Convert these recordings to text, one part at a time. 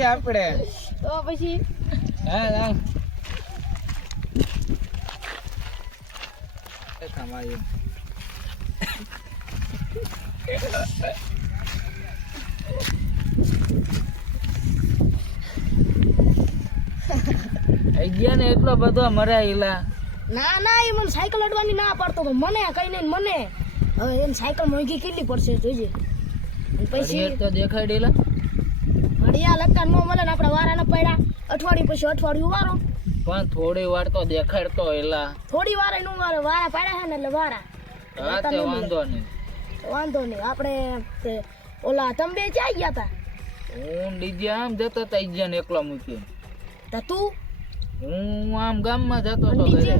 પછી આપણે તો પછી હા તમારી ગયા ને એટલો બધો મરાયેલા. ના ના એ મને સાયકલ અડવાની ના પાડતો તો મને કઈ નહીં મને હવે એમ સાયકલ મોંઘી કેટલી પડશે જોઈજે પછી તો દેખાડેલા હડિયા લગતા નો મળે ને આપણે વારા ન પડ્યા અઠવાડિયું પછી અઠવાડિયું વારો પણ થોડી વાર તો દેખાડતો એલા થોડી વાર નું વારા પાડ્યા છે ને એટલે વારા હા તે વાંધો નહીં આપણે ઓલા તમે બે ક્યાં ગયા હતા હું ડીજે આમ જતો તા ઈજ્જાને એકલો મૂક્યો તો તું હું આમ ગામમાં જતો હતો ઘરે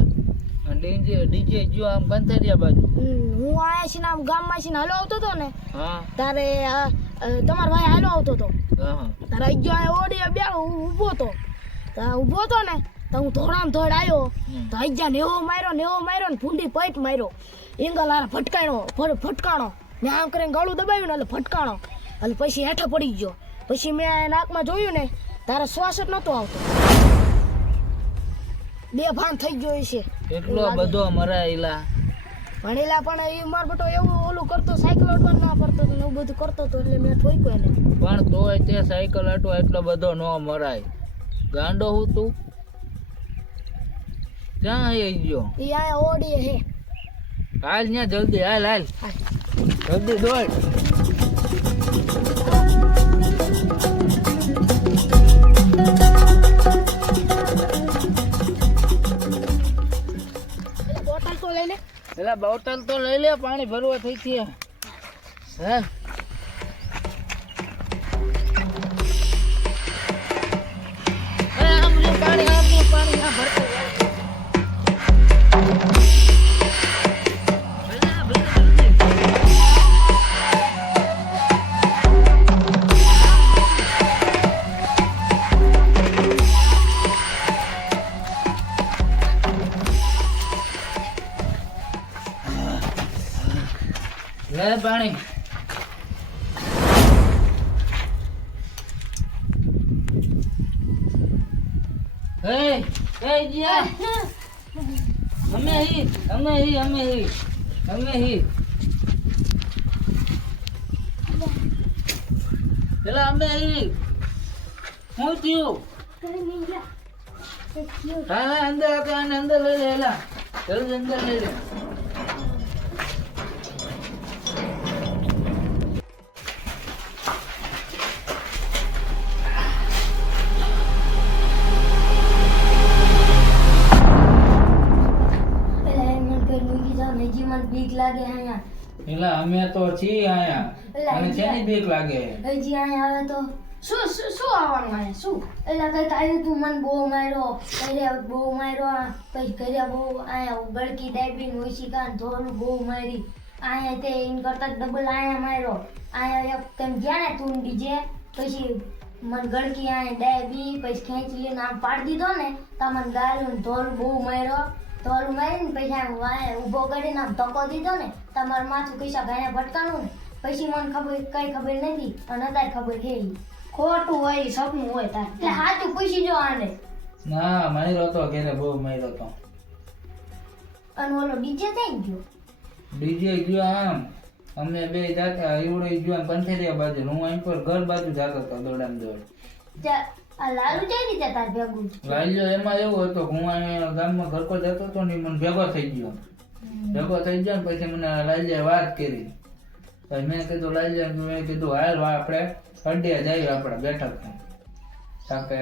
ડીજે જો આમ બંધારિયા બાજુ હું આયા છે ને આમ ગામમાં છે ને હાલો આવતો હતો ને હા તારે તમારો ભાઈ હાલો આવતો હતો હા તારા ઈજો આ ઓડી બે ઊભો હતો ને તો હું ધોળામ ધોળ આવ્યો તો ઈજા નેવો માર્યો ને ભૂંડી પૈટ માર્યો એંગલ આરે ફટકાણો ને આમ કરીને ગળું દબાવ્યું ને એટલે ફટકાણો એટલે પછી હેઠો પડી ગયો પછી મેં નાકમાં જોયું ને તારા શ્વાસ જ નતો આવતો બે ભાન થઈ ગયો છે એટલો બધો મરાયેલા ભણેલા પણ એ માર બટો એવું ઓલું કરતો સાયકલ અડવા ના પડતો ને એવું બધું કરતો હતો એટલે મેં ઠોક્યો એને પણ તોય તે સાયકલ અટવા એટલો બધો ન મરાય ગાંડો હું તું ક્યાં આવી ગયો એ આ ઓડી હે હાલ ન્યા જલ્દી હાલ જલ્દી દોડ બોટલ તો લઈ લે પાણી ભરવા થઈ છે હે પાણી ના ભરતો લે પાણી હે જીયા અમે હી પેલા અમે હી હું થયું હા અંદર લઈ લે એલા જલ્દી અંદર લઈ લે બીક લાગે આયા એલા અમે તો છીએ આયા અને શેની બીક લાગે હજી આયા આવે તો શું આવવાનું આયા શું એલા કઈ આવ્યું તું મને બહુ માર્યો પછી કર્યા બહુ આયા ગળકી દાબીને ઓછી કાન ધોલું બહુ મારી આયા તે ઇન કરતા ડબલ આયા માર્યો આયા એક તેમ ગયા ને તું ડીજે પછી મને ગળકી આયા દાબી પછી ખેંચી લઈને આમ પાડી દીધો ને તો મને ગાળ્યું ધોલું બહુ માર્યો ધોલું મારીને પછી આમ ઊભો કરીને આમ ધક્કો દીધો ને તમારું માથું કઈસા ગાયને ભટકાણું ને પછી મને કઈ ખબર નથી અને અત્યારે ખબર છે ખોટું હોય સપનું હોય તાર એટલે હાચું પૂછી જો આને ના માર્યો તો ઘરે બહુ માર્યો તો અને ઓલો ડીજે થઈ ગયો ડીજે ગયો આમ અમે બે જાતા એવડે ગયો પંથેરિયા બાજુ હું અહીં પર ઘર બાજુ જાતો હતો દોડામ દોડ આ લાલુ જઈ રીતે તાર ભેગું લાલ્યો એમાં એવું હતો હું અહીંયા ગામમાં ઘર પર જતો હતો ને મને ભેગો થઈ ગયો ને પછી મને લાલ્યાએ વાત કરી મેં કીધું લાલ્યા હાલ આપણે અડ્ડે જઈએ આપણે બેઠક કે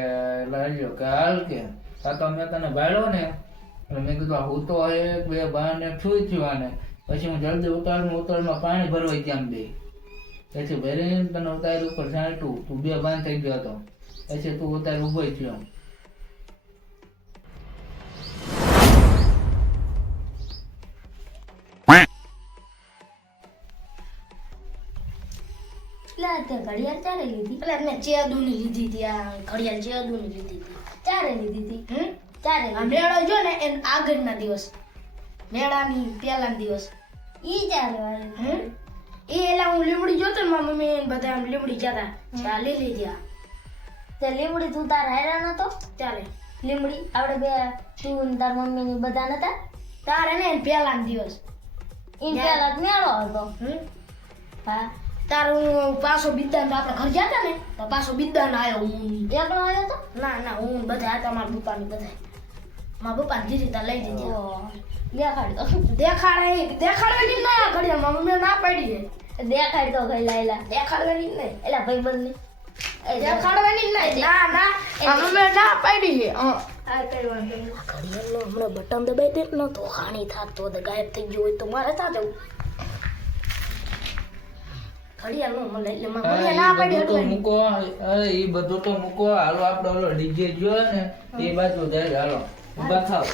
લાલ્યો કે હાલ કે આ તો મેં તને ભાડ્યો ને એટલે મેં કીધું હું તો એક બે બાને છુઈ થયું આને પછી હું જલ્દી ઉતારમાં પાણી ભરવાઈ ત્યાં બે પછી ભરીને તને ઉતાર ઉપર છાંટું તું બે બાન થઈ ગયો હતો પછી તું ઉતાર ઉભો થયો ઘડિયાળ ચારે લીધી એટલે મેં ચેદુની લીધી હતી આ ઘડિયાળ ચેદુની લીધી હતી ચારે લીધી હતી ચારે મેળો જો ને એન આગળના દિવસ મેળાની પહેલાના દિવસ ઈ ચાલે એ એલા હું લીમડી જોતો ને મારી મમ્મી બધા આમ લીમડી જતા ચા લઈ લીધી તે લીમડી તું તાર હાયરા નતો ચાલે લીમડી આપણે બે તું ને તાર મમ્મી ની બધા નતા તારે ને પહેલા દિવસ ઇન પહેલા મેળો હતો હા તારું પાછો બિદ્દાન આપણે ઘર જતા ને તો પાછો બિદ્દાન આવ્યો હું એકલો આવ્યો તો ના હું બધા હતા મારા પપ્પાની બધા મારા પપ્પા દીધી તા લઈ દીધી દેખાડવાની ના ઘડિયા મારા મમ્મી ના પાડી દેખાડ તો ગઈ લાયલા દેખાડવાની નહીં એલા ભાઈબંધ ની દેખાડવાની નહીં ના મમ્મી ના પાડી છે હા કરવાનું ઘડિયાળનો હમણાં બટન દબાઈ દે ન તો હાની થાત તો ગાયબ થઈ ગયો હોય તો મારે તા જવું ઘડિયાળનો મને એટલે મને ના પાડી એટલે મૂકો અરે એ બધું તો મૂકો હાલો આપણે ઓલો ડીજે જોયો ને એ બાજુ જાય હાલો ઉભા થાવ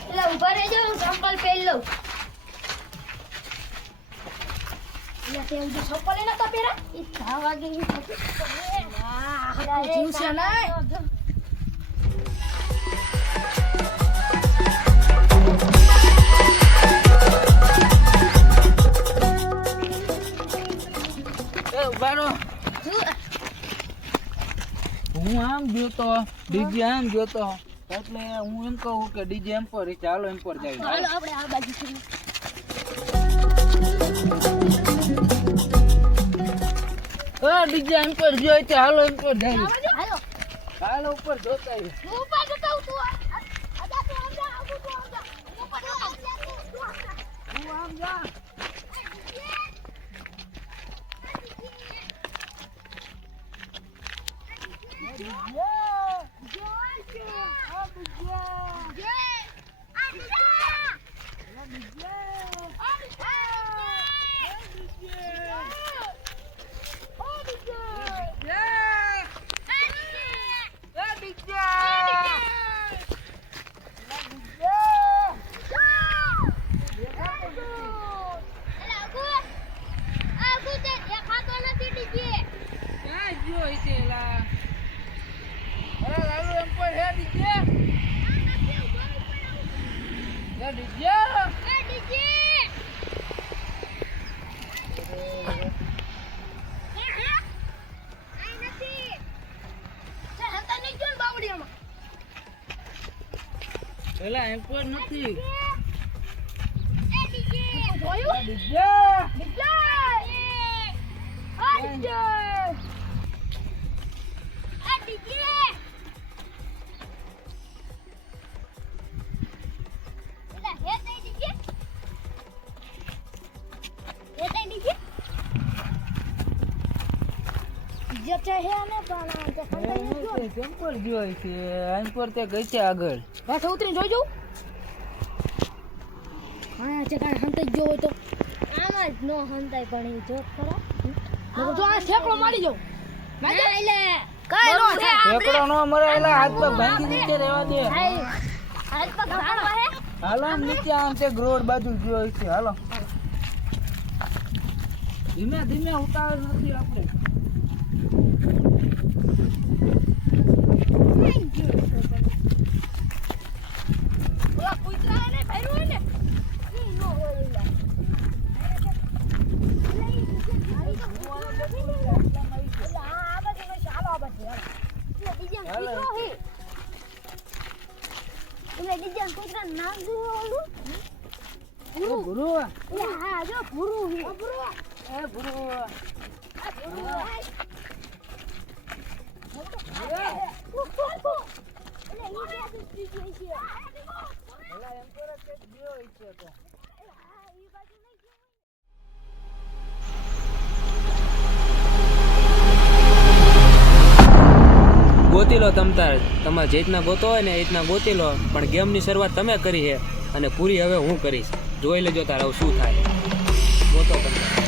એટલે ઉભા રહેજો હું ચંપલ પહેરી લઉં એટલે તે ઉડી ચંપલ એ નતા પહેરા એ 6 વાગે ની જીવશે નહીં હું આમ જોતો ડીજે આમ જોતો એટલે હું એમ કહું કે ડીજે એમ પર ચાલો એમ પર જાય હાલો આપણે આ બાજુ ડીજે એમ પર જોઈ તો હાલો એમ પર જાય હાલો હાલો ઉપર જોતા આવીએ. હું ઉપર જતો તું આજા તું આમ જા આવું તું આમ જા ઉપર તું આમ જા પેલા એમ પર નથી ચંપલ જોઈ છે આમ પર તે ગઈ છે આગળ પાછો ઉતરીને જોઈ જાઉં હા છે કાંઈ હંતાઈ ગયો હોય તો આમ જ નો હંતાઈ પણ એ જો ખરો તો આ ઠેકડો મારી જાઉં એટલે કાઈ નો ઠેકડો નો મરે એલા હાથ પગ ભાંગી નીચે રહેવા દે હાથ પગ ભાંગવા હે હાલો આમ નીચે આમ તે રોડ બાજુ જોઈ છે હાલો ધીમે ધીમે ઉતાવળ નથી આપણે ઓલા કૂતરા ને ભર્યું હોય ને ઈ નો હોય ગુરુ હા જો ભૂરું હે એ ગુરુ ગોતી લો તમારે જે રીતના ગોતો હોય ને એ રીતના ગોતી લો પણ ગેમની શરૂઆત તમે કરી છે અને પૂરી હવે હું કરીશ જોઈ લેજો તારે હવે શું થાય ગોતો તમે